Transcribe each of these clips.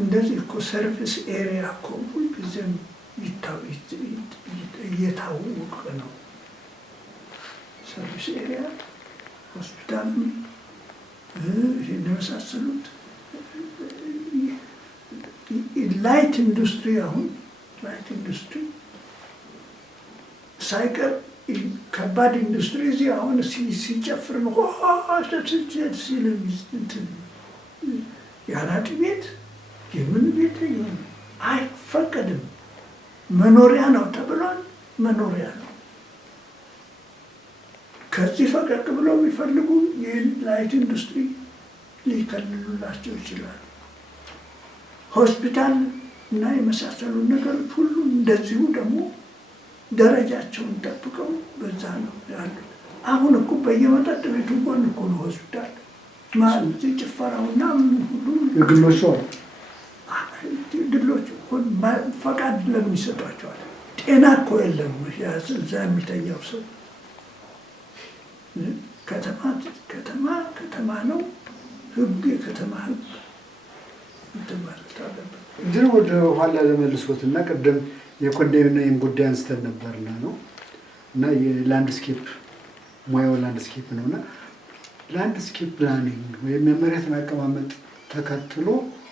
እንደዚህ እኮ ሰርቪስ ኤሪያ እኮ ሁልጊዜም እየታወቀ ነው። ሰርቪስ ኤሪያ ሆስፒታል የመሳሰሉት ላይት ኢንዱስትሪ አሁን ላይት ኢንዱስትሪ ሳይቀር ከባድ ኢንዱስትሪ እዚህ አሁን ሲጨፍር ነው ሲል የአራቂ ቤት የምን ቤት ይሁን አይፈቀድም። መኖሪያ ነው ተብሏል። መኖሪያ ነው። ከዚህ ፈቀቅ ብለው የሚፈልጉ ይህን ላይት ኢንዱስትሪ ሊከልሉላቸው ይችላል። ሆስፒታል እና የመሳሰሉ ነገሮች ሁሉ እንደዚሁ ደግሞ ደረጃቸውን ጠብቀው በዛ ነው ያሉት። አሁን እኮ በየመጠጥ ቤቱ ጎን እኮ ነው ሆስፒታል። ማለት ጭፈራውና ሁሉ የግሎቹ ግሎቹ ፈቃድ ለምን ይሰጧቸዋል? ጤና እኮ የለም እዛ የሚተኛው ሰው። ከተማ ነው። ህግ የከተማ ህግ ማለት አለበት። እንግዲህ ወደ ኋላ ለመልሶት እና ቅድም የኮንዶሚኒየም ጉዳይ አንስተን ነበርና ነው እና የላንድስኬፕ ሙያው ላንድስኬፕ ነውና ላንድስኬፕ ፕላኒንግ ወይም የመሬትን አቀማመጥ ተከትሎ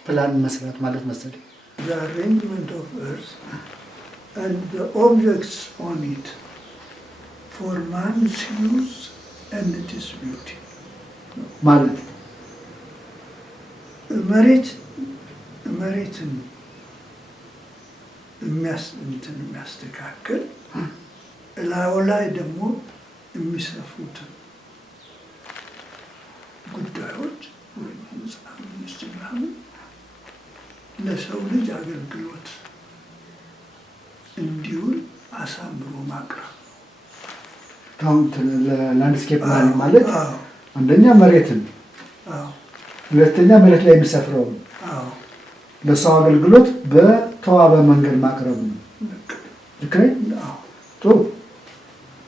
ፕላን መስራት ማለት መሰለኝ። The arrangement of earth and the objects on it for man's use and its beauty. ማለት መሬትን የሚያስተካክል እላዩ ላይ ደግሞ የሚሰፉትን ጉዳዮች ወይም ህንፃ ሚኒስትራሉ ለሰው ልጅ አገልግሎት እንዲውል አሳምሮ ማቅረብ ነው። ላንድስኬፕ ማለት አንደኛ መሬትን፣ ሁለተኛ መሬት ላይ የሚሰፍረውን ለሰው አገልግሎት በተዋበ መንገድ ማቅረብ ነው። ልክ ነኝ? ጥሩ።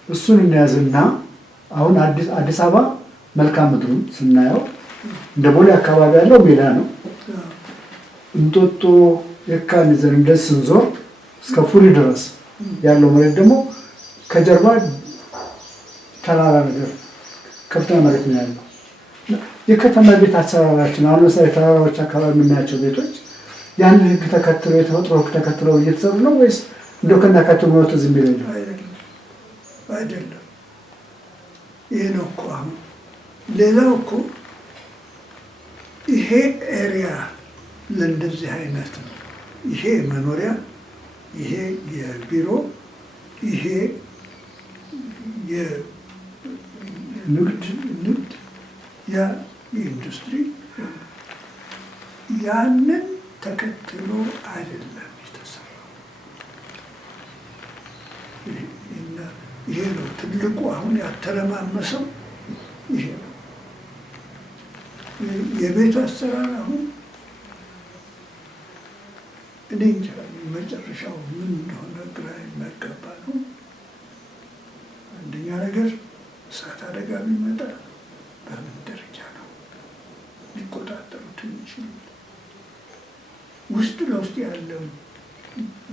እሱን እንያዝና አሁን አዲስ አበባ መልክዓ ምድሩን ስናየው እንደ ቦሌ አካባቢ ያለው ሜዳ ነው። እንጦጦ የካን ይዘን እንደዚህ ስንዞር እስከ ፉሪ ድረስ ያለው መሬት ደግሞ ከጀርባ ተራራ ነገር ከፍተኛ መሬት ነው ያለው። የከተማ ቤት አሰራራችን አሁን ለምሳሌ ተራራዎች አካባቢ የምናያቸው ቤቶች ያን ህግ ተከትለው የተፈጥሮ ህግ ተከትለው እየተሰሩ ነው ወይስ እንደው ከናካቴው ነው ዝም ብለው ነው? አይደለም። ይሄ ነው እኮ አሁን ሌላው እኮ ይሄ ኤሪያ ለእንደዚህ አይነት ነው። ይሄ መኖሪያ፣ ይሄ የቢሮ፣ ይሄ የንግድ፣ ያ የኢንዱስትሪ ያንን ተከትሎ አይደለም የተሰራው። ይሄ ነው ትልቁ አሁን ያተረማመሰው ይሄ ነው። የቤቱ አሰራር አሁን እኔ እንጃ መጨረሻው ምን እንደሆነ ግራ የሚያጋባ ነው። አንደኛ ነገር እሳት አደጋ ቢመጣ በምን ደረጃ ነው ሊቆጣጠሩት የሚችሉት? ውስጥ ለውስጥ ያለው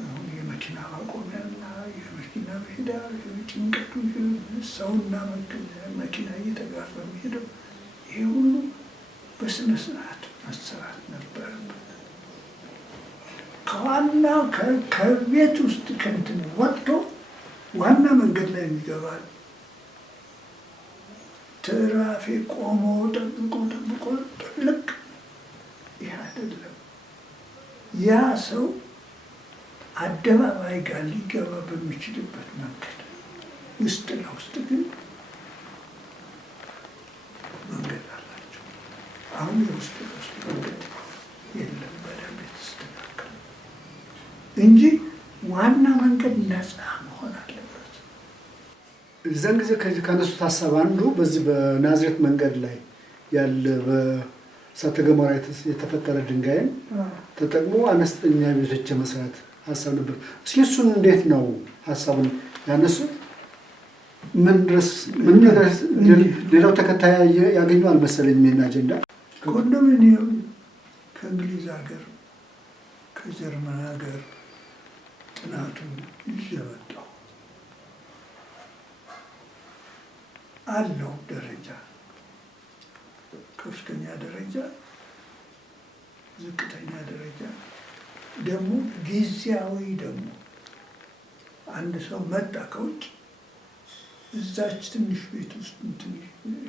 አሁን የመኪና ማቆሚያና የመኪና መሄዳ ጭንቀቱ ሰውና መኪና እየተጋፋ የሚሄደው ይሄ ሁሉ በስነ ስርዓት መሰራት ነበረበት። ከዋናው ከቤት ውስጥ ከእንትን ወጥቶ ዋና መንገድ ላይ የሚገባል ትራፊክ ቆሞ ጠብቆ ጥልቅ ይህ አይደለም። ያ ሰው አደባባይ ጋር ሊገባ በሚችልበት መንገድ ውስጥ ለውስጥ ግን መንገድ አላቸው። አሁን የውስጥ ለውስጥ መንገድ የለም። በደንብ የተስተካከለ እንጂ ዋና መንገድ ነፃ መሆን አለበት። እዛን ጊዜ ከነሱት ሀሳብ አንዱ በዚህ በናዝሬት መንገድ ላይ ያለ በእሳተ ገሞራ የተፈጠረ ድንጋይን ተጠቅሞ አነስተኛ ቤቶች የመስራት ሀሳብ ነበር። እስኪ እሱን እንዴት ነው ሀሳቡን ያነሱት? ምን ነገር ሌላው ተከታይ ያገኘው አልመሰለኝም። ይሄን አጀንዳ ኮንዶሚኒየም ከእንግሊዝ ሀገር ከጀርመን ሀገር ጥናቱን ይዤ መጣሁ። አለው ደረጃ፣ ከፍተኛ ደረጃ፣ ዝቅተኛ ደረጃ፣ ደግሞ ጊዜያዊ ደግሞ አንድ ሰው መጣ ከውጭ እዛች ትንሽ ቤት ውስጥ ትንሽ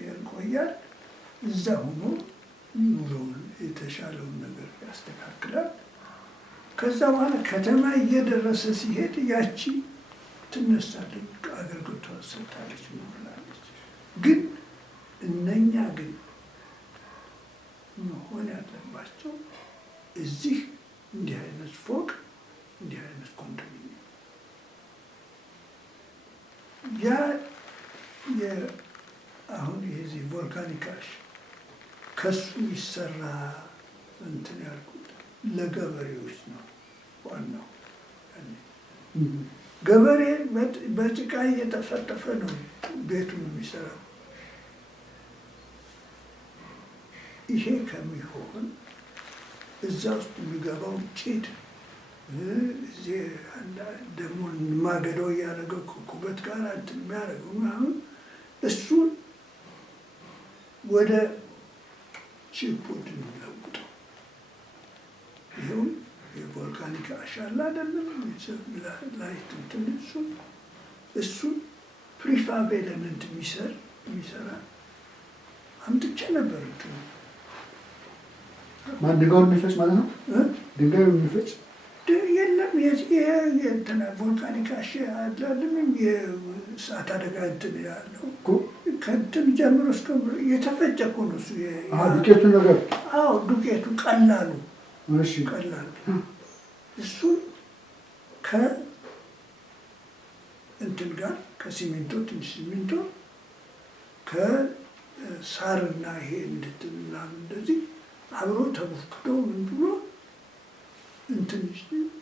ያቆያል። እዛ ሆኖ ኑሮውን የተሻለውን ነገር ያስተካክላል። ከዛ በኋላ ከተማ እየደረሰ ሲሄድ ያቺ ትነሳለች፣ አገልግሎት ትሰጣለች፣ ትላለች። ግን እነኛ ግን መሆን ያለባቸው እዚህ እንዲህ አይነት ፎቅ፣ እንዲህ አይነት ኮንዶሚኒየም ያ አሁን የዚህ ቮልካኒክ አሽ ከሱ ይሰራ እንትን ያልኩት ለገበሬዎች ነው ዋናው። ገበሬ በጭቃ እየተፈጠፈ ነው ቤቱን የሚሰራው። ይሄ ከሚሆን እዛ ውስጥ የሚገባው ጭድ ደግሞ ማገዶ እያደረገው ኩበት ጋር እንትን የሚያደርገው ምናምን እሱን ወደ ቺፑድ የሚለውጠው ይኸውም የቮልካኒክ አሻላ አይደለም ላይ እንትን እሱን ፕሪፋብ ኤሌመንት የሚሰራ አምጥቼ ነበር። ድንጋዩን የሚፈጭ ማለት ነው። ድንጋዩን የሚፈጭ የለም የእንትና ቮልካኒክ አሽ አላለም የእሳት አደጋ እንትን ያለው ከእንትን ጀምሮ እስከ የተፈጨ እኮ ነው እሱ ዱቄቱ ነገር። አዎ ዱቄቱ ቀላሉ ቀላሉ እሱን ከእንትን ጋር ከሲሚንቶ ትንሽ ሲሚንቶ ከሳርና ይሄ እንድትና እንደዚህ አብሮ ተቦክቶ ምን ብሎ እንትን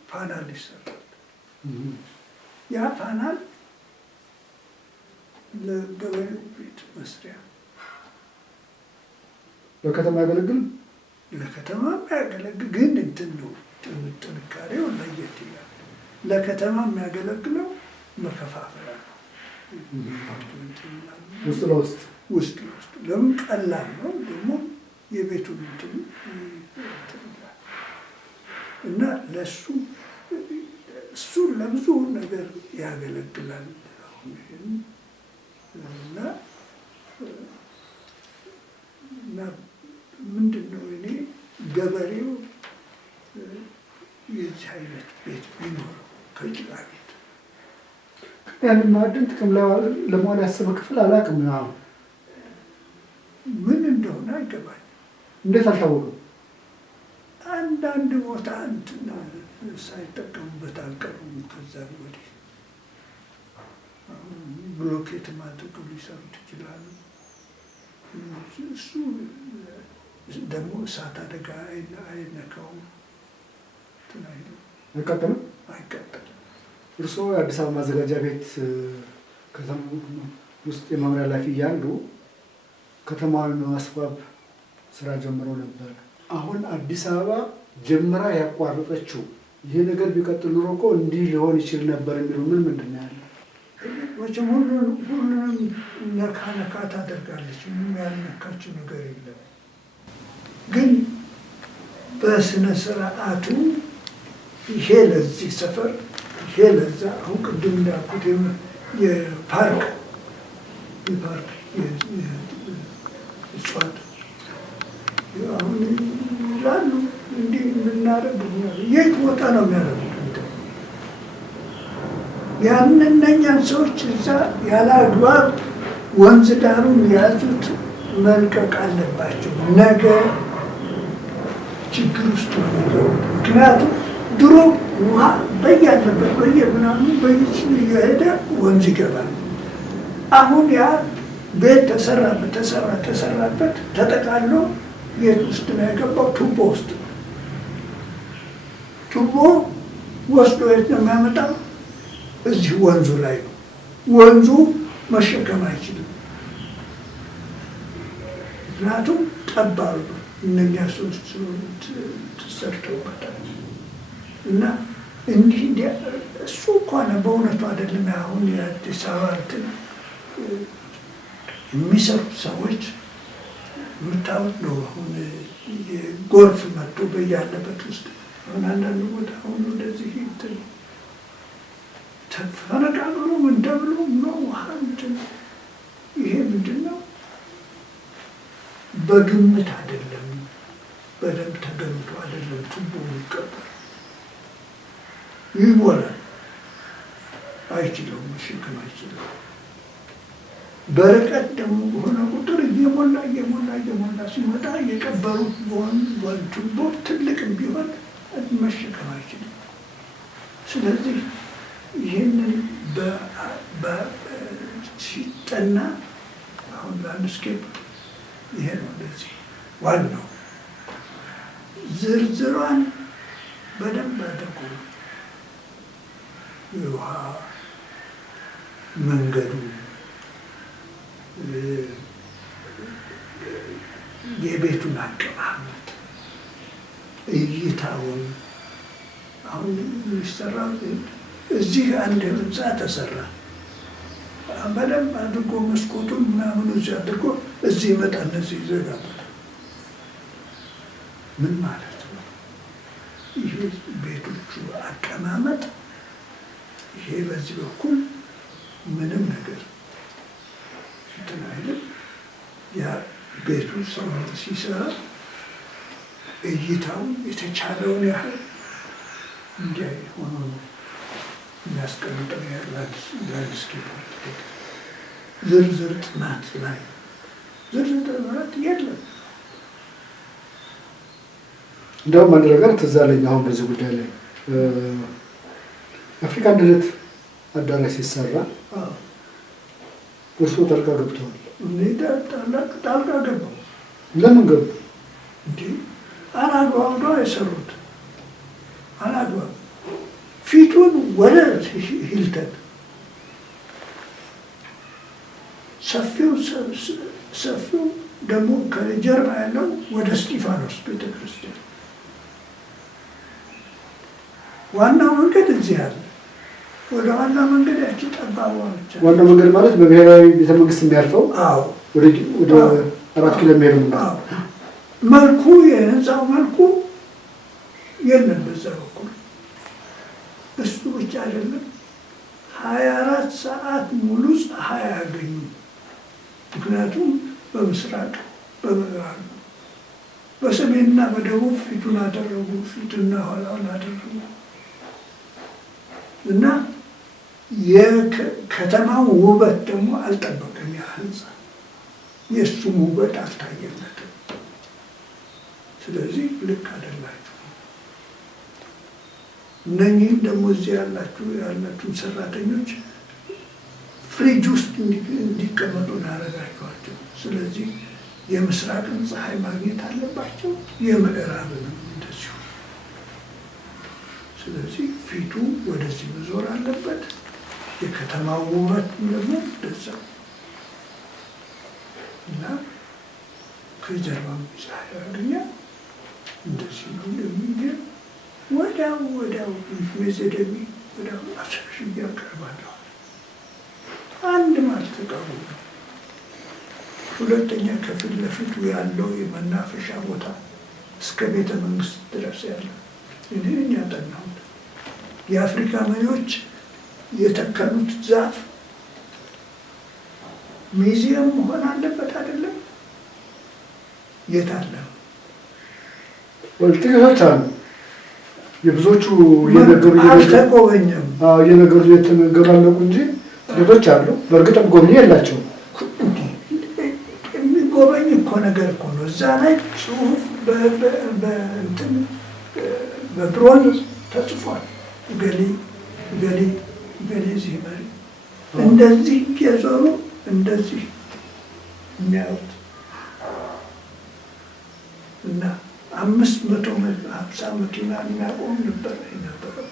ፓናል ይሰራል። ያ ፓናል ለገበሬው ቤት መስሪያ ለከተማ ያገለግል ለከተማ የሚያገለግል ግን እንትን ነው ጥንካሬው ለየት ይላል። ለከተማ የሚያገለግለው መከፋፈያ ነው። ውስጥ ለውስጥ ለምን ቀላል ነው ደግሞ የቤቱን እንትን እና ለሱ እሱ ለብዙ ነገር ያገለግላል። እና ምንድን ነው እኔ ገበሬው የዚህ አይነት ቤት ቢኖረው ከጭቃ ቤት ያንን ማዕድን ጥቅም ላይ ለመዋል ያሰበ ክፍል አላውቅም። ምን እንደሆነ አይገባኝም። እንዴት አልታወቅም? አንዳንድ ቦታ እንትን ሳይጠቀሙበት አልቀሩም። ከዛ ወዲህ ብሎኬት ማድረግ ሊሰሩት ይችላሉ። እሱ ደግሞ እሳት አደጋ አይነካውም፣ አይቃጠልም። እርስዎ የአዲስ አበባ ማዘጋጃ ቤት ከተማ ውስጥ የመምሪያ ኃላፊ እያሉ ከተማዋን በማስዋብ ስራ ጀምሮ ነበር። አሁን አዲስ አበባ ጀምራ ያቋረጠችው ይሄ ነገር ቢቀጥል ኑሮ እኮ እንዲህ ሊሆን ይችል ነበር የሚሉ ምንድን ነው ያለ? መቼም ሁሉንም ነካ ታደርጋለች። ምንም ያልነካችው ነገር የለም። ግን በስነ ስርዓቱ ይሄ ለዚህ ሰፈር፣ ይሄ ለዛ። አሁን ቅድም እንዳልኩት የፓርክ እጽዋት አሁን ይላሉ እንዲህ የምናደርግ የት ቦታ ነው የሚያደርጉት? ያን እነኛን ሰዎች እዛ ያለ አግባብ ወንዝ ዳሩን የያዙት መልቀቅ አለባቸው። ነገ ችግር ውስጥ ነው የሚገቡት። ምክንያቱም ድሮ ውሃ በያለበት በየምናምን እየሄደ ወንዝ ይገባል። አሁን ያ ቤት ተሰራበት ተጠቃሎ የት ውስጥ ነው የገባው? ቱቦ ውስጥ። ቱቦ ወስዶ የት ነው የሚያመጣው? እዚህ ወንዙ ላይ ነው። ወንዙ መሸከም አይችልም። ምክንያቱም ጠባብ ነው። እነኛ ሰዎች ተሰርተውበታል። እና እንዲህ እሱ እንኳን በእውነቱ አይደለም። አሁን የአዲስ አበባ እንትን የሚሰሩት ሰዎች የምታዩት ነው። አሁን ጎርፍ መጥቶ በያለበት ውስጥ አሁን አንዳንድ ቦታ አሁን እንደዚህ እንትን ተፈነቃቅሎ ምን ተብሎ ነው ውሃ እንትን ይሄ ምንድን ነው? በግምት አይደለም፣ በደንብ ተገምቶ አይደለም ቱቦ የሚቀበር ይሞላል። አይችለውም፣ መሸከም አይችልም። በርቀት ደግሞ በሆነ ቁጥር እየሞላ ሲመጣ የቀበሩት ቱቦ ትልቅም ቢሆን መሸከም አይችልም። ስለዚህ ይህንን ሲጠና አሁን ላንድስኬፕ ይሄ ነው እንደዚህ ዋናው ዝርዝሯን በደንብ አድርጎ የውሃ መንገዱ የቤቱን አቀማመጥ እይታውን አሁን የሚሰራው እዚህ አንድ ህንፃ ተሰራ። በደንብ አድርጎ መስኮቱን ምናምን እዚህ አድርጎ እዚህ ይመጣል፣ እዚህ ይዘጋባል። ምን ማለት ነው? ይሄ ቤቶቹ አቀማመጥ ይሄ በዚህ በኩል ምንም ነገር እንትን አይልም። ያ ቤቱ ሰው ሲሰራ እይታውን የተቻለውን ያህል እንዲያ ሆኖ ነው የሚያስቀምጠው። ላንድስኬፕ ዝርዝር ጥናት ላይ ዝርዝር ጥናት የለም። እንደውም አንድ ነገር ትዝ አለኝ አሁን በዚህ ጉዳይ ላይ አፍሪካ አንድነት አዳራሽ ሲሰራ እርስዎ ጣልቃ ገብተዋል። ጣልቃ ገባው። ለምን ገቡ? እንዲህ አላግባብ ነው የሰሩት። አላግባብ ፊቱን ወደ ሂልተን ሰፊው ደግሞ ከጀርባ ያለው ወደ እስጢፋኖስ ቤተክርስቲያን። ዋናው መንገድ እዚህ አለ። ወደ ዋና መንገድ ያቺ ጠባቧ ብቻ። ዋናው መንገድ ማለት በብሔራዊ ቤተመንግስት የሚያልፈው ወደ 4 ኪሎ ሜትር ነው። መልኩ የህንፃው መልኩ የለም በዛ በኩል። እሱ ብቻ አይደለም፣ 24 ሰዓት ሙሉ ፀሐይ ያገኙ። ምክንያቱም በምስራቅ በምዕራብ በሰሜንና በደቡብ ፊቱን አደረጉ፣ ፊትና ኋላውን አደረጉ እና የከተማው ውበት ደግሞ አልጠበቀም። ያ ህንፃ የእሱም ውበት አልታየለትም። ስለዚህ ልክ አይደላችሁ። እነኚህም ደግሞ እዚህ ያላችሁ ሰራተኞች ፍሪጅ ውስጥ እንዲቀመጡ እናደርጋቸዋቸው። ስለዚህ የምስራቅን ፀሐይ ማግኘት አለባቸው፣ የምዕራብንም እንደዚሁ። ስለዚህ ፊቱ ወደዚህ መዞር አለበት። የከተማው ውበት ደግሞ እንደዛው እና ከጀርባም ፀሐይ ያገኛል። እንደዚህ ነው እንደሚል ወዲያው ሜዘደሚ ወዲያው አሸሽያ ያቀርባለሁ። አንድ ማልተቃወሙ። ሁለተኛ ከፊት ለፊቱ ያለው የመናፈሻ ቦታ እስከ ቤተ መንግስት ድረስ ያለው እኔን ያጠናሁት የአፍሪካ መሪዎች የተከሉት ዛፍ ሚዚየም መሆን አለበት አይደለም? የት አለ? ጥቂቶች አሉ። የብዙዎቹ አልተጎበኘም። እየነገሩ የተነገሩ አለቁ እንጂ ጥቂቶች አሉ። በእርግጥም ጎብኚ የላቸውም። የሚጎበኝ እኮ ነገር እኮ ነው። እዛ ላይ ጽሁፍ በብሮንዝ ተጽፏል። ገሌ እዚህ መሪ እንደዚህ የዞሩ እንደዚህ የሚያዩት እና 550 መኪና የሚያቆም ነበር የነበረው።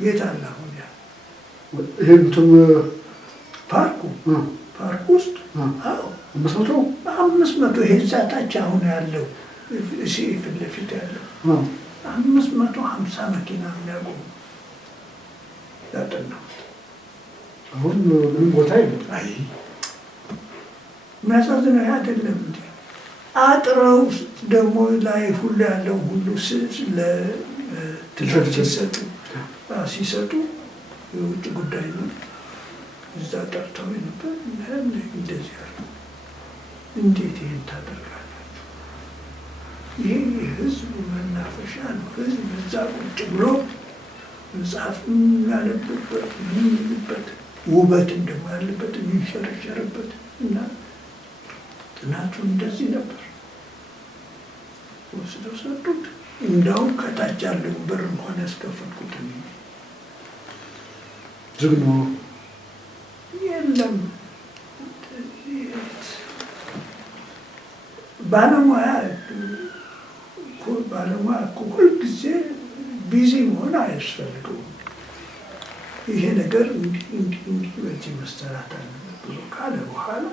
የት አለ አሁን? ያ ይህንቱም ፓርኩ ውስጥ 500 ይሄ እዛ ታች አሁን ያለው ፊት ለፊት ያለው 550 መኪና የሚያቆሙ ያጠናው። አሁን ምንም ቦታ የለም። አይ የሚያሳዝነው አይደለም እንዴ? አጥረው ደግሞ ላይ ሁሉ ያለው ሁሉ ለትምህርት ሲሰጡ የውጭ ጉዳይ ነው እዛ ጠርተው ነበር። እንደዚህ ያሉ እንዴት ይህን ታደርጋላችሁ? ይህ የህዝብ መናፈሻ ነው። ህዝብ እዛ ቁጭ ብሎ መጽሐፍ ያለበት የሚልበት ውበትን ደግሞ ያለበት የሚሸረሸርበት እና ጥናቱ እንደዚህ ነበር። ወስደው ሰጡት። እንዳውም ከታች ያለው በር እንኳን ያስከፈትኩት ዝግ ነው። የለም ባለሙያ እኮ ሁልጊዜ ቢዚ መሆን አያስፈልገውም። ይሄ ነገር እንዲህ በዚህ መሰራት አለበት ብሎ ካለ በኋላ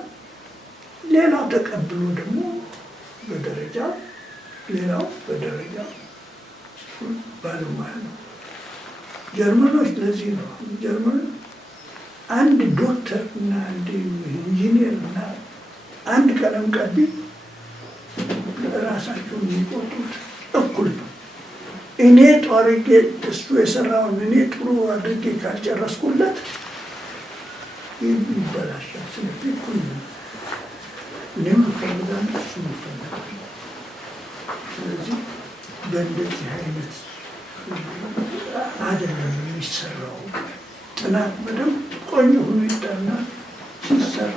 ሌላው ተቀብሎ ደግሞ በደረጃ ሌላው በደረጃ ባለሙያ ነው። ጀርመኖች ለዚህ ነው ጀርመን አንድ ዶክተር እና አንድ ኢንጂኒየር እና አንድ ቀለም ቀቢ ራሳቸውን የሚቆጡት እኩል ነው። እኔ ጦርጌ እሱ የሰራውን እኔ ጥሩ አድርጌ ካልጨረስኩለት ይበላሻል። ስለዚህ እኩል ነው። እኔም እፈልጋለሁ፣ እሱም ይፈልጋል። ስለዚህ በእንደዚህ አይነት አይደለም የሚሰራው። ጥናት በደንብ ቆንጆ ሆኖ ይጠናል። ሲሰራ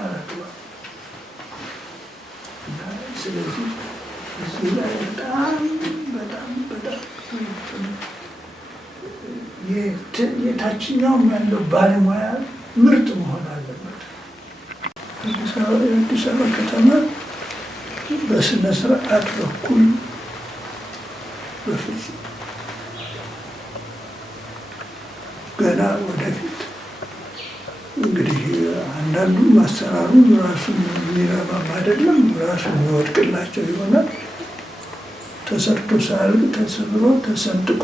አላግባብ። ስለዚህ እዚህ ላይ በጣም የታችኛውም ያለው ባለሙያ ምርጥ መሆን አለበት። የአዲስ አበባ ከተማ በስነ ስርዓት በኩል በፍጹም ገና ወደፊት እንግዲህ አንዳንዱ ማሰራሩ ራሱ የሚረባም አይደለም፣ ራሱ የሚወድቅላቸው ይሆናል። ተሰርቶ ሳያልቅ ተሰብሮ ተሰንጥቆ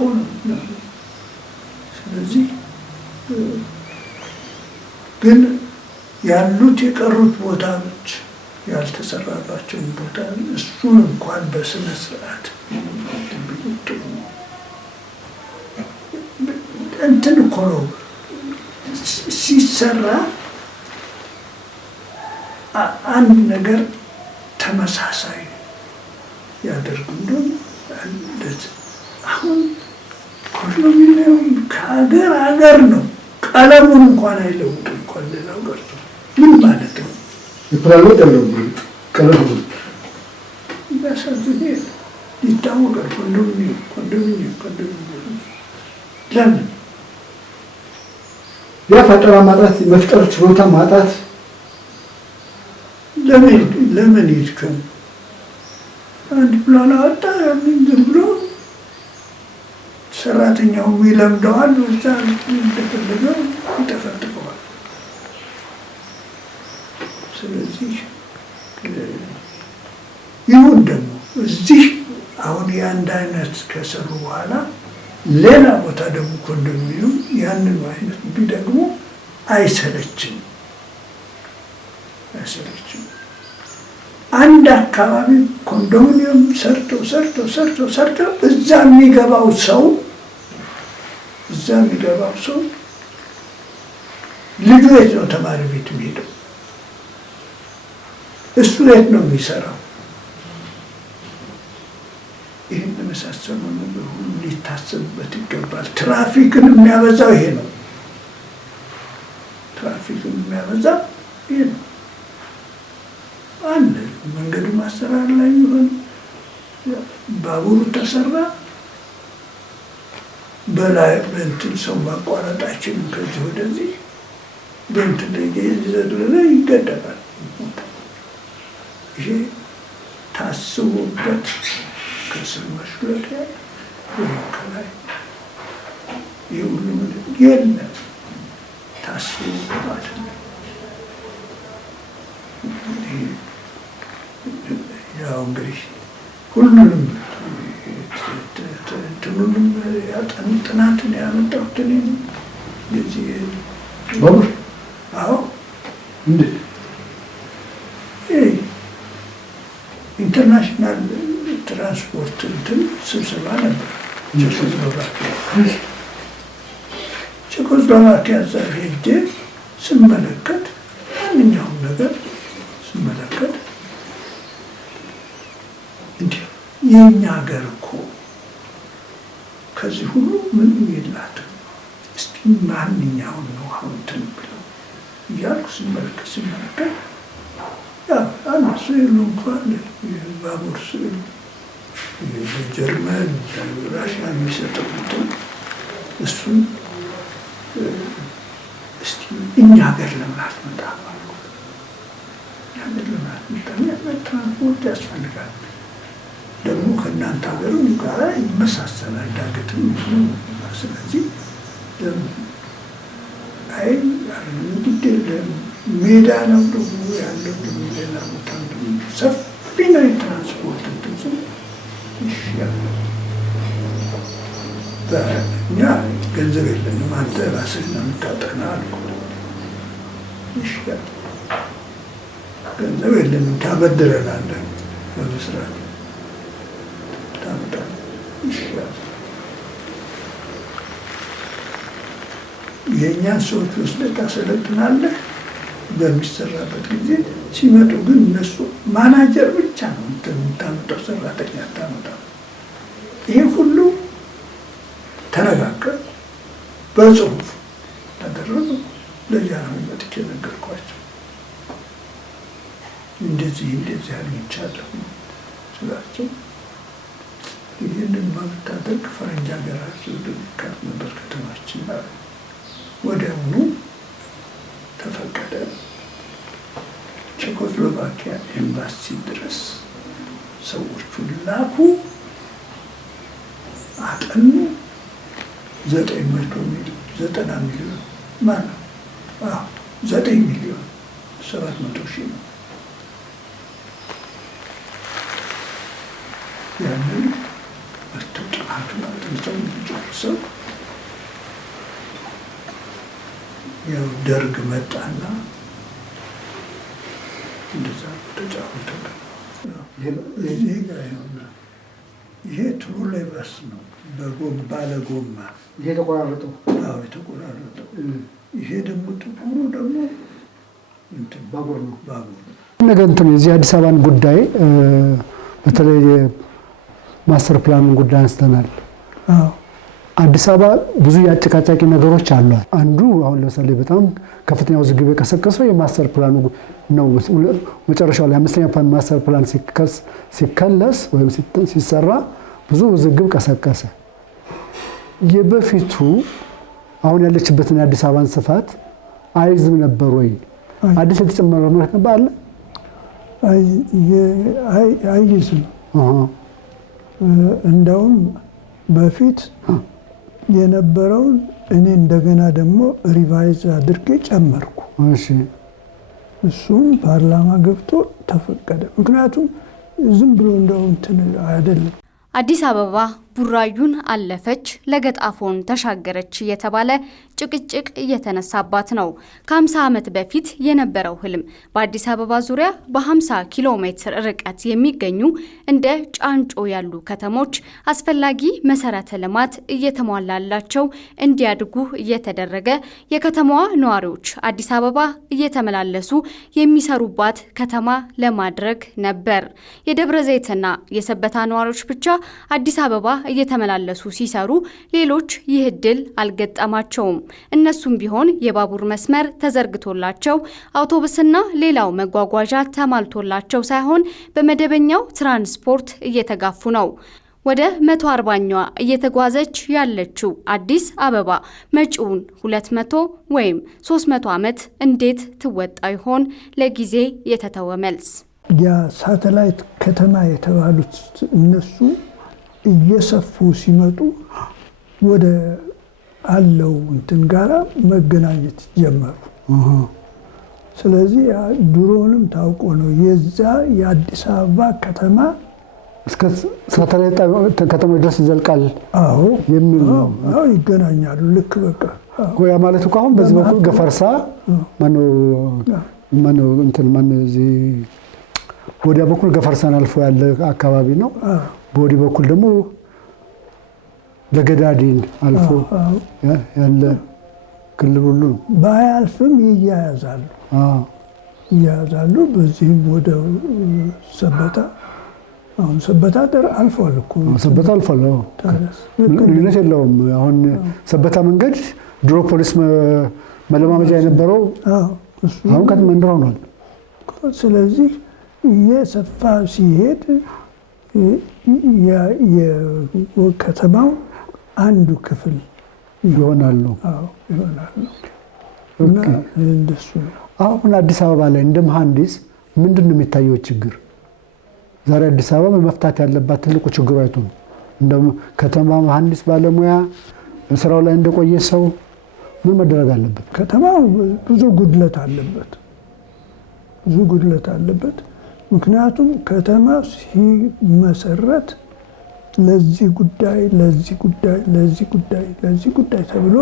ነው። ስለዚህ ግን ያሉት የቀሩት ቦታዎች ያልተሰራባቸውን ቦታ እሱን እንኳን በስነ ስርዓት ጥሩ እንትን እኮ ነው ሲሰራ አንድ ነገር ተመሳሳይ ያደርጉ እንደዚህ። አሁን ኮንዶሚኒየም ከሀገር ሀገር ነው፣ ቀለሙን እንኳን አይለውጥ እንኳን ሌላው ቀርቶ ምን ማለት ነው? የፕላኖት ያለው ቀለሙ ያሳዝን ይታወቃል። ኮንዶሚኒየም ለምን ያ ፈጠራ ማጣት መፍጠር ችሎታ ማጣት ለምን ይድከም? አንድ ፕላን አወጣ፣ ያንን ዝም ብሎ ሰራተኛው ይለምደዋል፣ እዛ እንደፈለገው ይጠፈጥፈዋል። ስለዚህ ይሁን ደግሞ እዚህ አሁን የአንድ አይነት ከሰሩ በኋላ ሌላ ቦታ ደግሞ ኮንዶሚኒየም ያንን አይነት ቢደግሞ አይሰለችም። አንድ አካባቢ ኮንዶሚኒየም ሰርተው እዛ የሚገባው ሰው ልጁ የት ነው ተማሪ ቤት የሚሄደው? እሱ የት ነው የሚሰራው? ይህን የመሳሰሉ ነገር ሁሉ ሊታሰብበት ይገባል። ትራፊክን የሚያበዛው ይሄ ነው። አንድ መንገዱ ማሰራር ላይ ይሆን ባቡሩ ተሰራ በላይ በእንትን ሰው ማቋረጣችንም ከዚህ ወደዚህ በእንትን ዘለለ ይገደባል። ይሄ ታስቦበት ከስር መስሎት ከላይ የሁሉ የለም ታስቦበት ያው እንግዲህ ሁሉንም እንትኑንም ጥናቱን ያመጣሁት እኔ ነኝ። የዚህ ባቡር አዎ እንዴ ኢንተርናሽናል ትራንስፖርት እንትን ስብሰባ ነበር ቼኮስሎቫኪያ እዛ ሄጄ ስመለከት ማንኛውም ነገር ስመለከት እንዲህ የእኛ ሀገር እኮ ከዚህ ሁሉ ምንም የላትም። እስቲ ማንኛውን ነው አሁን እንትን ብለው እያልኩ ስመለከት አንድ ስዕሉ እንኳን የባቡር ስዕል በጀርመን ራሽያ የሚሰጠው እንትን እሱን እስቲ እኛ ሀገር ለምን አትመጣም አልኩ። እኛ ሀገር ለምን አትመጣም? ትራንስፖርት ያስፈልጋል። ደግሞ ከእናንተ ሀገር ጋር ይመሳሰላል ዳገትም። ስለዚህ አይ እንግዲህ የለም ሜዳ ነው ደግሞ ያለው ሌላ ቦታ ሰፊ ነው የትራንስፖርት እንትን ይሻላል። እኛ ገንዘብ የለንም አንተ ራስህ ነው የምታጠና አልኩት። ይሻላል ገንዘብ የለንም ታበድረናለህ በመስራት ታመጣለህ ይሻላል። የእኛን ሰዎች ወስደህ ታሰለጥናለህ። በሚሰራበት ጊዜ ሲመጡ ግን እነሱ ማናጀር ብቻ ነው የምታመጣው፣ ሰራተኛ አታመጣም። ይሄ ሁሉ ተነጋገር በጽሁፍ ተደረጉ። ለዚያ ነው መጥቼ ነገርኳቸው። እንደዚህ አግኝቻለሁ ስላቸው ይህንን ማብታደርግ ፈረንጅ ሀገራቸው ድርካት ነበር ከተማችን ማለት ወዲያውኑ ተፈቀደ። ቼኮስሎቫኪያ ኤምባሲ ድረስ ሰዎቹን ላኩ፣ አጠኑ። 990 ሚሊዮን ማለት ነው። 9 ሚሊዮን 700 ሺህ ነው። ያንን መጥተው ጥናቱን አጥንተው ጨርሰው ያው ደርግ መጣና እንደዛ ተጫወተ። ይሄ ትሮሌይበስ ነው ባለ ጎማ የተቆራረጠው። አዎ የተቆራረጠው። ይሄ ደግሞ ጥቁሩ ደግሞ ባቡር ነው። ነገር እንትን የዚህ አዲስ አበባን ጉዳይ በተለይ ማስተር ፕላኑን ጉዳይ አንስተናል። አዲስ አበባ ብዙ ያጨቃጫቂ ነገሮች አሏት። አንዱ አሁን ለምሳሌ በጣም ከፍተኛ ውዝግብ የቀሰቀሰው የማስተር ፕላኑ ነው። መጨረሻው ላይ 5ኛ ማስተር ፕላን ሲከለስ ወይም ሲሰራ ብዙ ውዝግብ ቀሰቀሰ። የበፊቱ አሁን ያለችበትን የአዲስ አበባን ስፋት አይዝም ነበር ወይ? አዲስ የተጨመረ መሬት ነበር አለ? አይዝም። እንደውም በፊት የነበረውን እኔ እንደገና ደግሞ ሪቫይዝ አድርጌ ጨመርኩ። እሱም ፓርላማ ገብቶ ተፈቀደ። ምክንያቱም ዝም ብሎ እንደው እንትን አይደለም። አዲስ አበባ ቡራዩን አለፈች ለገጣፎን ተሻገረች እየተባለ ጭቅጭቅ እየተነሳባት ነው። ከ50 ዓመት በፊት የነበረው ህልም በአዲስ አበባ ዙሪያ በ50 ኪሎ ሜትር ርቀት የሚገኙ እንደ ጫንጮ ያሉ ከተሞች አስፈላጊ መሰረተ ልማት እየተሟላላቸው እንዲያድጉ እየተደረገ የከተማዋ ነዋሪዎች አዲስ አበባ እየተመላለሱ የሚሰሩባት ከተማ ለማድረግ ነበር። የደብረ ዘይትና የሰበታ ነዋሪዎች ብቻ አዲስ አበባ እየተመላለሱ ሲሰሩ፣ ሌሎች ይህ እድል አልገጠማቸውም። እነሱም ቢሆን የባቡር መስመር ተዘርግቶላቸው አውቶቡስና ሌላው መጓጓዣ ተሟልቶላቸው ሳይሆን በመደበኛው ትራንስፖርት እየተጋፉ ነው። ወደ 140ኛዋ እየተጓዘች ያለችው አዲስ አበባ መጪውን 200 ወይም 300 ዓመት እንዴት ትወጣ ይሆን? ለጊዜ የተተወ መልስ። ያ ሳተላይት ከተማ የተባሉት እነሱ እየሰፉ ሲመጡ ወደ አለው እንትን ጋራ መገናኘት ጀመሩ። ስለዚህ ድሮንም ታውቆ ነው የዛ የአዲስ አበባ ከተማ እስከ ሳተላይት ከተማ ድረስ ይዘልቃል የሚል ነው። ይገናኛሉ። ልክ በቃ ያ ማለት እኮ አሁን በዚህ በኩል ገፈርሳ ማነው እንትን እዚህ ወዲያ በኩል ገፈርሳን አልፎ ያለ አካባቢ ነው። በወዲህ በኩል ደግሞ ለገዳዲን አልፎ ያለ ክልል ሁሉ ነው። ባያልፍም ይያያዛሉ። በዚህም ወደ ሰበታ አሁን ሰበታ አልፏል እኮ ሰበታ አልፏል። ልዩነት የለውም። አሁን ሰበታ መንገድ ድሮ ፖሊስ መለማመጃ የነበረው አሁን መንደር ሆኗል። ስለዚህ እየሰፋ ሲሄድ ከተማው አንዱ ክፍል ይሆናሉ። እና እንደሱ አሁን አዲስ አበባ ላይ እንደ መሐንዲስ ምንድን ነው የሚታየው ችግር? ዛሬ አዲስ አበባ መፍታት ያለባት ትልቁ ችግሩ አይቶ ነው። እንደ ከተማ መሐንዲስ ባለሙያ ስራው ላይ እንደቆየ ሰው ምን መደረግ አለበት? ከተማው ብዙ ጉድለት አለበት። ምክንያቱም ከተማ ሲመሰረት ለዚህ ጉዳይ ተብሎ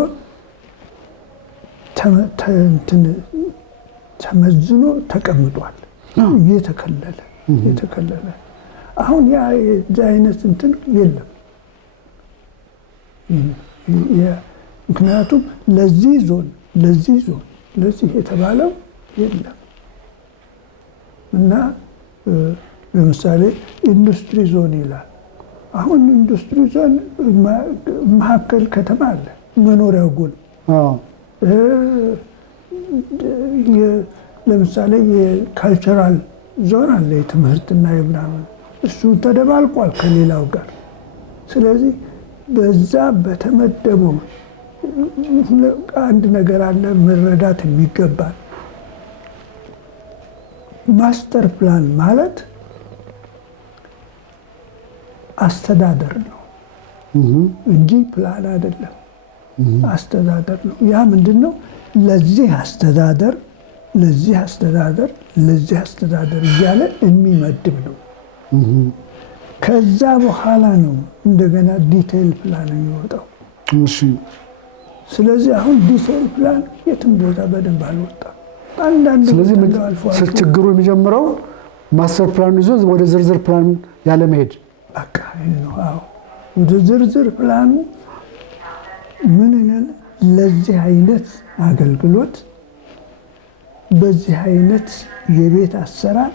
ተመዝኖ ተቀምጧል። እየተከለለ አሁን የዚህ አይነት እንትን የለም። ምክንያቱም ለዚህ ዞን የተባለው የለም እና ለምሳሌ ኢንዱስትሪ ዞን ይላል። አሁን ኢንዱስትሪ ዞን መካከል ከተማ አለ፣ መኖሪያው ጎን ለምሳሌ የካልቸራል ዞን አለ፣ የትምህርትና የምናምን እሱ ተደባልቋል ከሌላው ጋር። ስለዚህ በዛ በተመደበው አንድ ነገር አለ መረዳት የሚገባል። ማስተር ፕላን ማለት አስተዳደር ነው እንጂ ፕላን አይደለም። አስተዳደር ነው። ያ ምንድን ነው? ለዚህ አስተዳደር እያለ የሚመድብ ነው። ከዛ በኋላ ነው እንደገና ዲቴይል ፕላን የሚወጣው። ስለዚህ አሁን ዲቴይል ፕላን የትም ቦታ በደንብ አልወጣም። ስለዚህ ችግሩ የሚጀምረው ማስተር ፕላን ይዞ ወደ ዝርዝር ፕላን ያለ መሄድ በቃ ነው። ወደ ዝርዝር ፕላኑ ምን ይላል? ለዚህ አይነት አገልግሎት፣ በዚህ አይነት የቤት አሰራር፣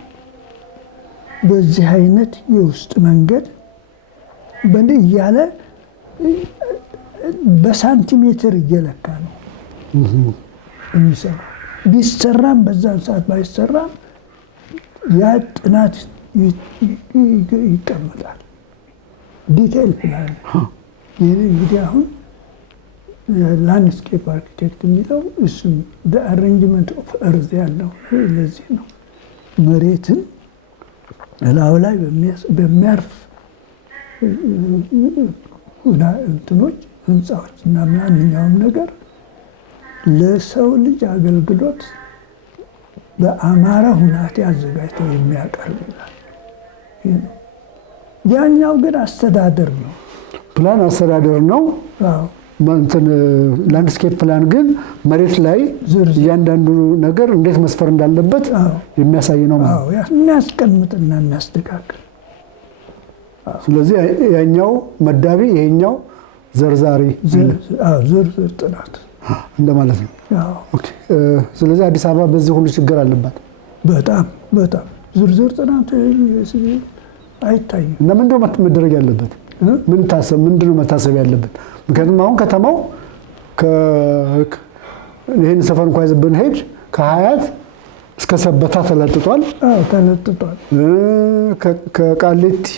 በዚህ አይነት የውስጥ መንገድ በእንዲህ እያለ በሳንቲሜትር እየለካ ነው የሚሰራው። ቢሰራም በዛን ሰዓት ባይሰራም ያ ጥናት ይቀመጣል። ዲቴይል ፕላን ይህ እንግዲህ አሁን ላንድስኬፕ አርኪቴክት የሚለው እሱም አሬንጅመንት ኦፍ እርዝ ያለው ለዚህ ነው። መሬትን እላዩ ላይ በሚያርፍ እንትኖች ህንፃዎች እና ማንኛውም ነገር ለሰው ልጅ አገልግሎት በአማረ ሁናቴ አዘጋጅቶ የሚያቀርብ ይላል። ያኛው ግን አስተዳደር ነው። ፕላን አስተዳደር ነው። ላንድስኬፕ ፕላን ግን መሬት ላይ እያንዳንዱ ነገር እንዴት መስፈር እንዳለበት የሚያሳይ ነው ማለት ነው። የሚያስቀምጥና የሚያስተካክል። ስለዚህ ያኛው መዳቢ፣ ይሄኛው ዘርዛሪ፣ ዝርዝር ጥናት እንደማለት ነው። ስለዚህ አዲስ አበባ በዚህ ሁሉ ችግር አለባት። በጣም ዝርዝር ጥናት አይታይም። እና ምንድነው መደረግ ያለበት? ምንድነው መታሰብ ያለበት? ምክንያቱም አሁን ከተማው ይህን ሰፈር እንኳ ይዘብን ሄድ ከሀያት እስከ ሰበታ ተለጥጧል። ከቃሊቲ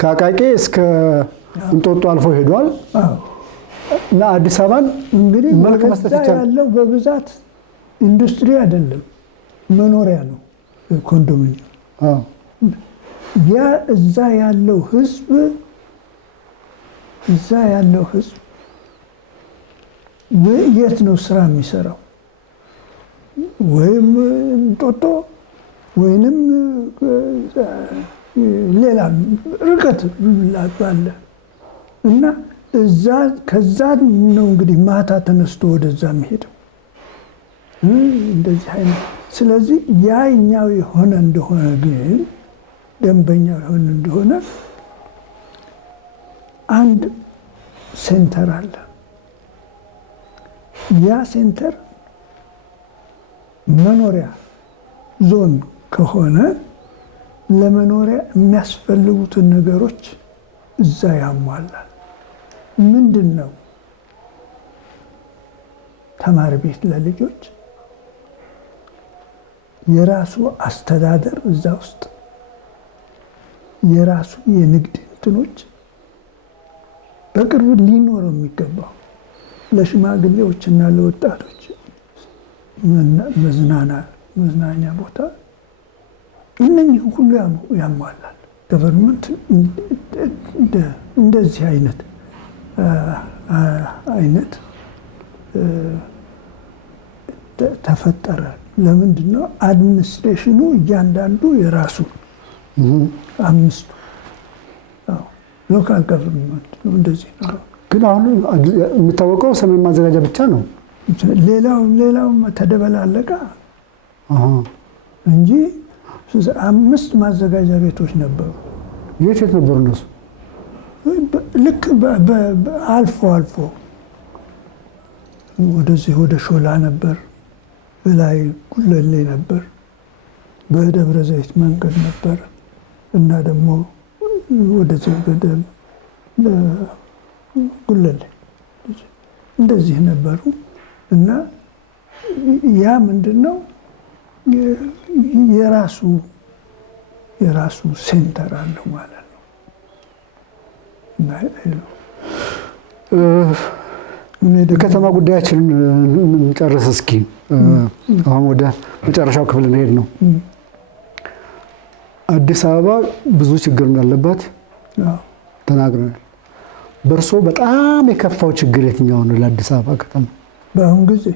ከአቃቂ እስከ እንጦጦ አልፎ ሄዷል። እና አዲስ አበባን እንግዲህ መልክ መስጠት ያለው በብዛት ኢንዱስትሪ አይደለም፣ መኖሪያ ነው፣ ኮንዶሚኒየም። ያ እዛ ያለው ህዝብ የት ነው ስራ የሚሰራው? ወይም እንጦጦ ወይንም ሌላ ርቀት ባለ እና ከዛ ነው እንግዲህ ማታ ተነስቶ ወደዛ የሚሄደው እንደዚህ አይነት። ስለዚህ ያኛው የሆነ እንደሆነ ግን ደንበኛው የሆነ እንደሆነ አንድ ሴንተር አለ። ያ ሴንተር መኖሪያ ዞን ከሆነ ለመኖሪያ የሚያስፈልጉትን ነገሮች እዛ ያሟላል። ምንድን ነው? ተማሪ ቤት ለልጆች፣ የራሱ አስተዳደር እዛ ውስጥ፣ የራሱ የንግድ እንትኖች በቅርብ ሊኖረው የሚገባው ለሽማግሌዎች እና ለወጣቶች መዝናኛ ቦታ፣ እነኚህ ሁሉ ያሟላል። ገቨርንመንት እንደዚህ አይነት ተፈጠረ። ለምንድን ነው? አድሚኒስትሬሽኑ እያንዳንዱ የራሱ አምስቱ ሎካል ገቨርንመንት ነው እንደዚህ ነው። ግን አሁን የሚታወቀው ሰሜን ማዘጋጃ ብቻ ነው። ሌላው ተደበላለቀ እንጂ 5 ማዘጋጃ ቤቶች ነበሩ። የት ነበሩ እነሱ? ልክ አልፎ ወደዚህ ወደ ሾላ ነበር፣ በላይ ጉለሌ ነበር፣ በደብረ ዘይት መንገድ ነበር እና ደግሞ ወደዚህ ጉለሌ እንደዚህ ነበሩ። እና ያ ምንድን ነው? የራሱ ሴንተር አለው ማለት ነው። የከተማ ጉዳያችንን እንጨርስ እስኪ። አሁን ወደ መጨረሻው ክፍል እንሄድ ነው። አዲስ አበባ ብዙ ችግር እንዳለባት ተናግረናል። በእርሶ በጣም የከፋው ችግር የትኛው ነው ለአዲስ አበባ ከተማ በአሁን ጊዜ?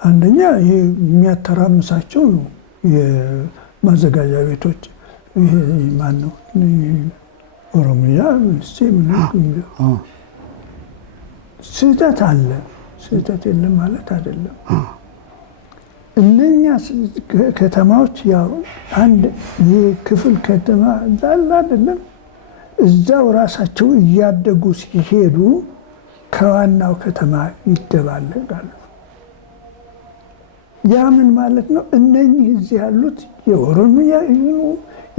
አንደኛ ይሄ የሚያተራምሳቸው ነው የማዘጋጃ ቤቶች። ይሄ ማን ነው? ኦሮሚያ ስህተት አለ፣ ስህተት የለም ማለት አይደለም። እነኛ ከተማዎች ያው አንድ የክፍል ከተማ ዛላ አይደለም፣ እዛው ራሳቸው እያደጉ ሲሄዱ ከዋናው ከተማ ይደባለቃሉ። ያ ምን ማለት ነው? እነኚህ እዚህ ያሉት የኦሮሚያ ይሁኑ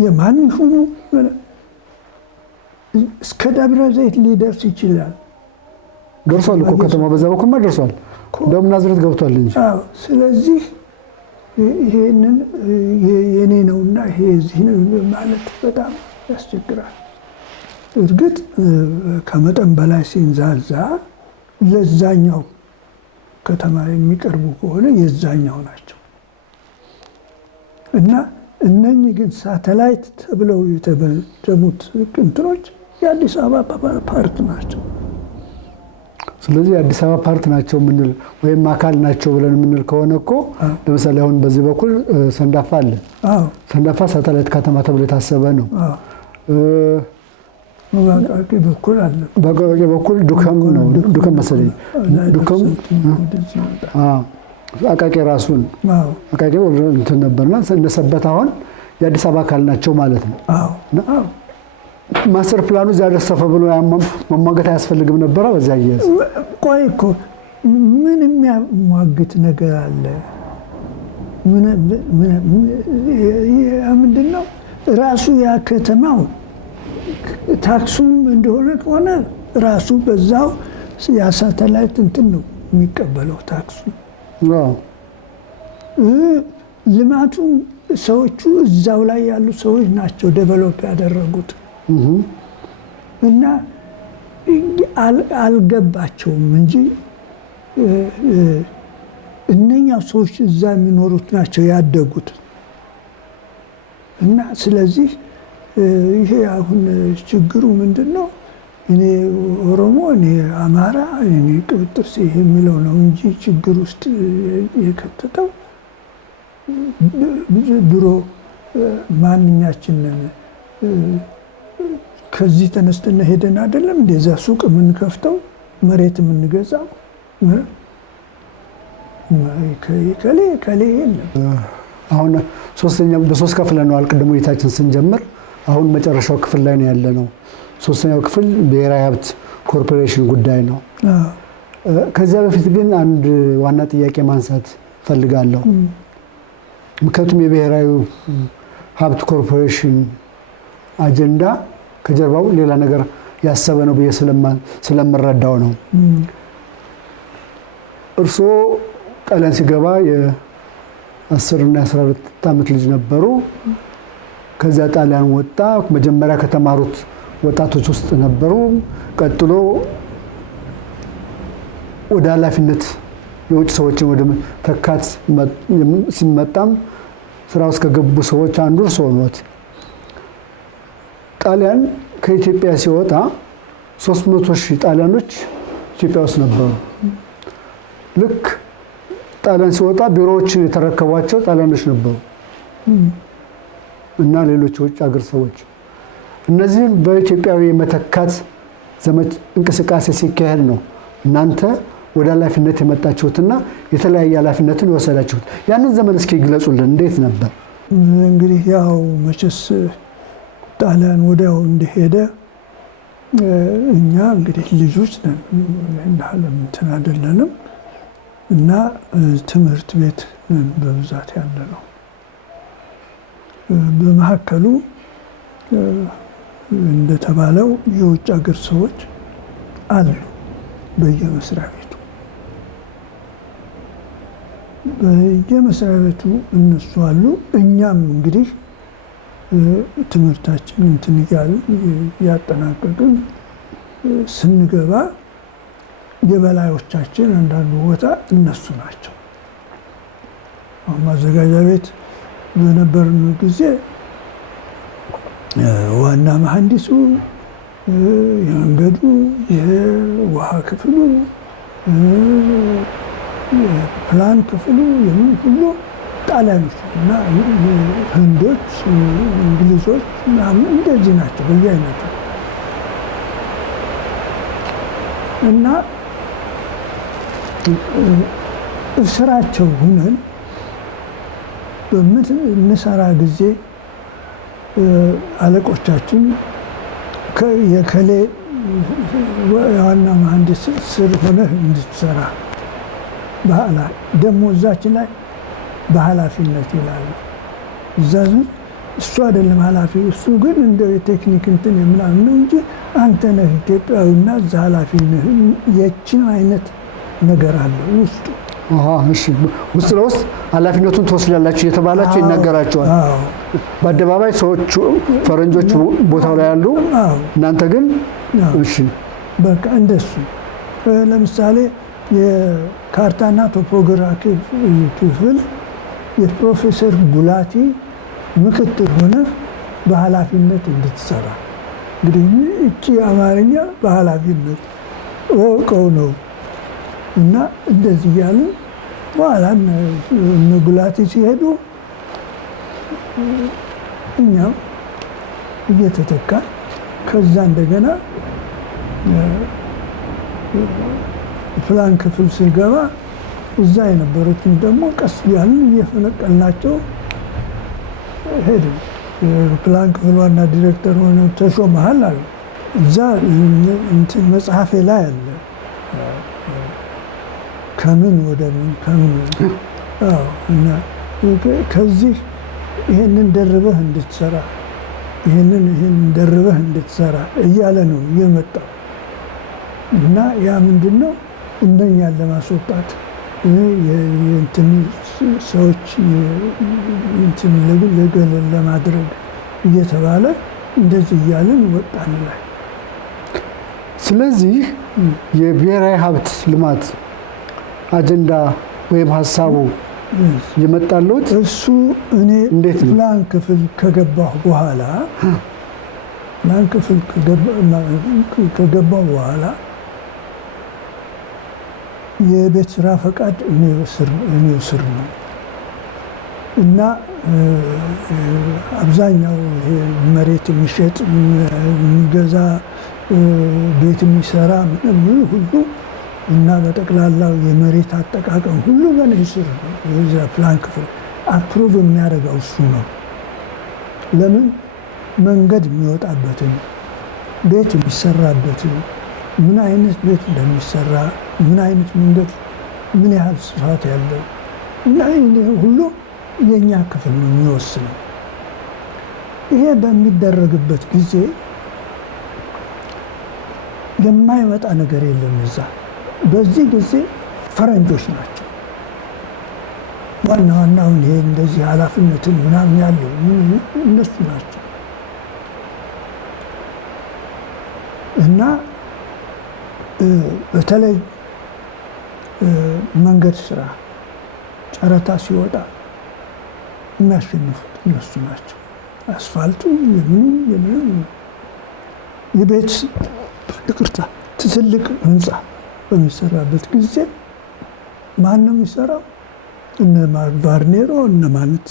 የማን ይሁኑ እስከ ደብረ ዘይት ሊደርስ ይችላል። ደርሷል እኮ ከተማ በዛ በኩልማ ደርሷል። እንደውም ናዝሬት ገብቷል እንጂ። ስለዚህ ይሄንን የኔ ነውና ይሄ እዚህ ነው ማለት በጣም ያስቸግራል። እርግጥ ከመጠን በላይ ሲንዛዛ ለዛኛው ከተማ የሚቀርቡ ከሆነ የዛኛው ናቸው እና እነኚህ ግን ሳተላይት ተብለው የተበደሙት እንትኖች የአዲስ አበባ ፓርት ናቸው። ስለዚህ የአዲስ አበባ ፓርት ናቸው የምንል ወይም አካል ናቸው ብለን የምንል ከሆነ እኮ ለምሳሌ አሁን በዚህ በኩል ሰንዳፋ አለ። ሰንዳፋ ሳተላይት ከተማ ተብሎ የታሰበ ነው። በአቃቂ በኩል አለ። በአቃቂ በኩል ዱከም ነው፣ ዱከም መሰለኝ። ዱከም አቃቂ ራሱን አቃቂ እንትን ነበርና እነሰበት አሁን የአዲስ አበባ አካል ናቸው ማለት ነው። ማስተር ፕላኑ እዚያ ደረሰፈ ብሎ መሟገት አያስፈልግም ነበረ። በዚያ እየያዝ ቆይ እኮ ምን የሚያሟግት ነገር አለ? ምንድን ነው ራሱ ያ ከተማው ታክሱም እንደሆነ ከሆነ ራሱ በዛው የሳተላይት እንትን ነው የሚቀበለው ታክሱ። ልማቱ ሰዎቹ እዛው ላይ ያሉ ሰዎች ናቸው ዴቨሎፕ ያደረጉት እና አልገባቸውም እንጂ እነኛው ሰዎች እዛ የሚኖሩት ናቸው ያደጉት። እና ስለዚህ ይሄ አሁን ችግሩ ምንድን ነው? እኔ ኦሮሞ፣ እኔ አማራ፣ እኔ ቅብጥርሴ የሚለው ነው እንጂ ችግር ውስጥ የከተተው ድሮ ማንኛችንን ከዚህ ተነስተን ሄደን አይደለም እንደዛ ሱቅ የምንከፍተው መሬት የምንገዛው ከሌ የለም። አሁን ሶስተኛው በሶስት ከፍለነዋል። ቅድም ውይይታችን ስንጀምር አሁን መጨረሻው ክፍል ላይ ነው ያለነው። ሶስተኛው ክፍል ብሔራዊ ሀብት ኮርፖሬሽን ጉዳይ ነው። ከዚያ በፊት ግን አንድ ዋና ጥያቄ ማንሳት ፈልጋለሁ። ምክንያቱም የብሔራዊ ሀብት ኮርፖሬሽን አጀንዳ ከጀርባው ሌላ ነገር ያሰበ ነው ብዬ ስለምረዳው ነው። እርስዎ ጣሊያን ሲገባ የ10 እና 12 ዓመት ልጅ ነበሩ። ከዚያ ጣሊያን ወጣ። መጀመሪያ ከተማሩት ወጣቶች ውስጥ ነበሩ። ቀጥሎ ወደ ኃላፊነት የውጭ ሰዎችን ወደ ተካት ሲመጣም ስራ ውስጥ ከገቡ ሰዎች አንዱ እርስዎ ኖት። ጣሊያን ከኢትዮጵያ ሲወጣ 300,000 ጣሊያኖች ኢትዮጵያ ውስጥ ነበሩ። ልክ ጣሊያን ሲወጣ ቢሮዎችን የተረከቧቸው ጣሊያኖች ነበሩ እና ሌሎች የውጭ ሀገር ሰዎች። እነዚህን በኢትዮጵያዊ መተካት እንቅስቃሴ ሲካሄድ ነው እናንተ ወደ ኃላፊነት የመጣችሁትና የተለያየ ኃላፊነትን የወሰዳችሁት። ያንን ዘመን እስኪ ግለጹልን፣ እንዴት ነበር? እንግዲህ ያው መቼስ ጣሊያን ወዲያው እንደሄደ እኛ እንግዲህ ልጆች ነን፣ እንትን አይደለንም እና ትምህርት ቤት በብዛት ያለ ነው። በመካከሉ እንደተባለው የውጭ ሀገር ሰዎች አሉ በየመስሪያ ቤቱ እነሱ አሉ። እኛም እንግዲህ ትምህርታችን እንትን ያጠናቀቅን ስንገባ የበላዮቻችን አንዳንዱ ቦታ እነሱ ናቸው። ማዘጋጃ ቤት በነበርን ጊዜ ዋና መሐንዲሱ፣ የመንገዱ፣ የውሃ ክፍሉ፣ የፕላን ክፍሉ የምን ሁሉ ጣሊያኖች እና ህንዶች፣ እንግሊዞች ምናምን እንደዚህ ናቸው በየአይነቱ እና ስራቸው ሁነን በምንሰራ ጊዜ አለቆቻችን የከሌ የዋና መሐንዲስ ስር ሆነህ እንድትሰራ ደግሞ እዛችን ላይ በኃላፊነት ይላሉ። እዛ እሱ አይደለም ኃላፊው፣ እሱ ግን እንደ ቴክኒክ እንትን የምናምን ነው እንጂ አንተ ነህ ኢትዮጵያዊና እዛ ኃላፊ ነህ። የችን አይነት ነገር አለ ውስጡ። እሺ፣ ውስጥ ለውስጥ ኃላፊነቱን ትወስዳላችሁ እየተባላችሁ ይነገራቸዋል። በአደባባይ ሰዎቹ ፈረንጆች ቦታው ላይ ያሉ፣ እናንተ ግን እሺ፣ በቃ እንደሱ። ለምሳሌ የካርታና ቶፖግራፊ ክፍል የፕሮፌሰር ጉላቲ ምክትል ሆነ በኃላፊነት እንድትሰራ። እንግዲህ እቺ አማርኛ በኃላፊነት ወቀው ነው እና እንደዚህ እያሉ በኋላ እነ ጉላቲ ሲሄዱ እኛም እየተተካ ከዛ እንደገና ፕላን ክፍል ሲገባ እዛ የነበሩትን ደግሞ ቀስ እያልን እየፈነቀልናቸው ሄዱ። ፕላን ክፍል ዋና ዲሬክተር ሆነ ተሾመሃል አሉ። እዛ እንትን መጽሐፌ ላይ አለ ከምን ወደ ምን ከምን እና ከዚህ ይሄንን ደርበህ እንድትሰራ ይሄንን ደርበህ እንድትሰራ እያለ ነው የመጣው እና ያ ምንድነው እንደኛን ለማስወጣት የእንትን ሰዎች እንትን ለገለል ለማድረግ እየተባለ እንደዚህ እያልን ወጣን ላይ። ስለዚህ የብሔራዊ ሀብት ልማት አጀንዳ ወይም ሀሳቡ የመጣሉት እሱ እኔ ፕላን ክፍል ከገባሁ በኋላ የቤት ስራ ፈቃድ እኔው ስር ነው። እና አብዛኛው መሬት የሚሸጥ የሚገዛ ቤት የሚሰራ ምን ሁሉ እና በጠቅላላው የመሬት አጠቃቀም ሁሉ በእኔ ስር ነው። የዛ ፕላን ክፍል አፕሩቭ የሚያደርገው እሱ ነው። ለምን መንገድ የሚወጣበትን ቤት የሚሰራበትን ምን አይነት ቤት እንደሚሰራ ምን አይነት መንገድ ምን ያህል ስፋት ያለው እና ሁሉ የኛ ክፍል ነው የሚወስነው። ይሄ በሚደረግበት ጊዜ የማይመጣ ነገር የለም እዛ። በዚህ ጊዜ ፈረንጆች ናቸው ዋናውን ይሄ እንደዚህ ኃላፊነትን ምናምን ያለው እነሱ ናቸው። እና በተለይ መንገድ ስራ ጨረታ ሲወጣ የሚያሸንፉት እነሱ ናቸው። አስፋልቱ የቤት ይቅርታ ትልቅ ህንፃ በሚሰራበት ጊዜ ማን ነው የሚሰራው? እነ ቫርኔሮ እነ ማለት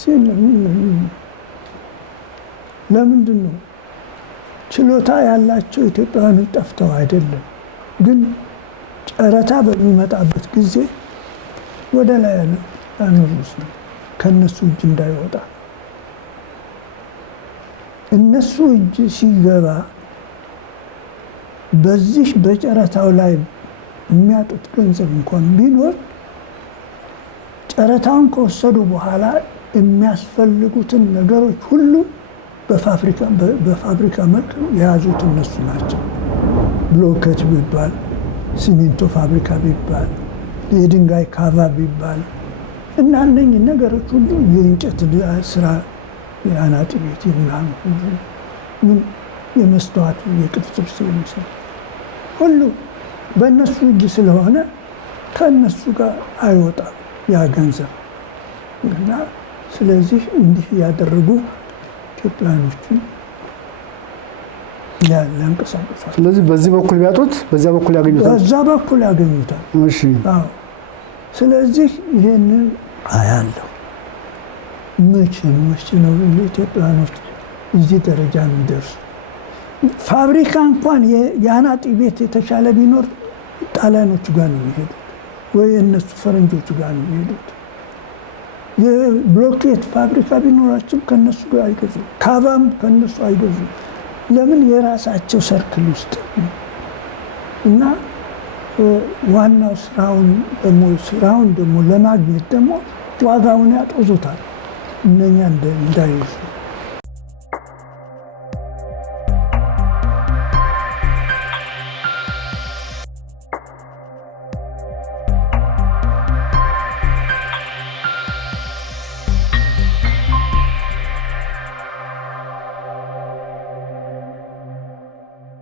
ለምንድን ነው? ችሎታ ያላቸው ኢትዮጵያውያኖች ጠፍተው አይደለም፣ ግን ጨረታ በሚመጣበት ጊዜ ወደ ላይ ያኑሩስ ነው ከእነሱ እጅ እንዳይወጣ። እነሱ እጅ ሲገባ በዚህ በጨረታው ላይ የሚያጡት ገንዘብ እንኳን ቢኖር ጨረታውን ከወሰዱ በኋላ የሚያስፈልጉትን ነገሮች ሁሉ በፋብሪካ መልክ የያዙት እነሱ ናቸው። ብሎኬት ቢባል፣ ሲሚንቶ ፋብሪካ ቢባል፣ የድንጋይ ካቫ ቢባል እና እነኝህ ነገሮች ሁሉ የእንጨት ስራ፣ የአናጢ ቤት ምናምን የመስተዋት የቅርጽ የሚሰሩ ሁሉ በእነሱ እጅ ስለሆነ ከእነሱ ጋር አይወጣም ያ ገንዘብ እና ስለዚህ እንዲህ ያደረጉ ኢትዮጵያኖችን ያንቀሳቅሳል። ስለዚህ በዚህ በኩል ቢያጡት በዚያ በኩል ያገኙታል፣ በዛ በኩል ያገኙታል። እሺ። አዎ። ስለዚህ ይሄንን አያለሁ። መቼ ነው ኢትዮጵያኖች እዚህ ደረጃ የሚደርሱ? ፋብሪካ እንኳን የአናጢ ቤት የተሻለ ቢኖር ጣሊያኖቹ ጋር ነው የሚሄዱት ወይ እነሱ ፈረንጆቹ ጋር ነው የሚሄዱት። የብሎኬት ፋብሪካ ቢኖራቸው ከነሱ ጋር አይገዙ፣ ካቫም ከነሱ አይገዙ። ለምን? የራሳቸው ሰርክል ውስጥ እና ዋናው ስራውን ደግሞ ለማግኘት ደግሞ ዋጋውን ያጦዙታል እነኛ እንዳይወስዱ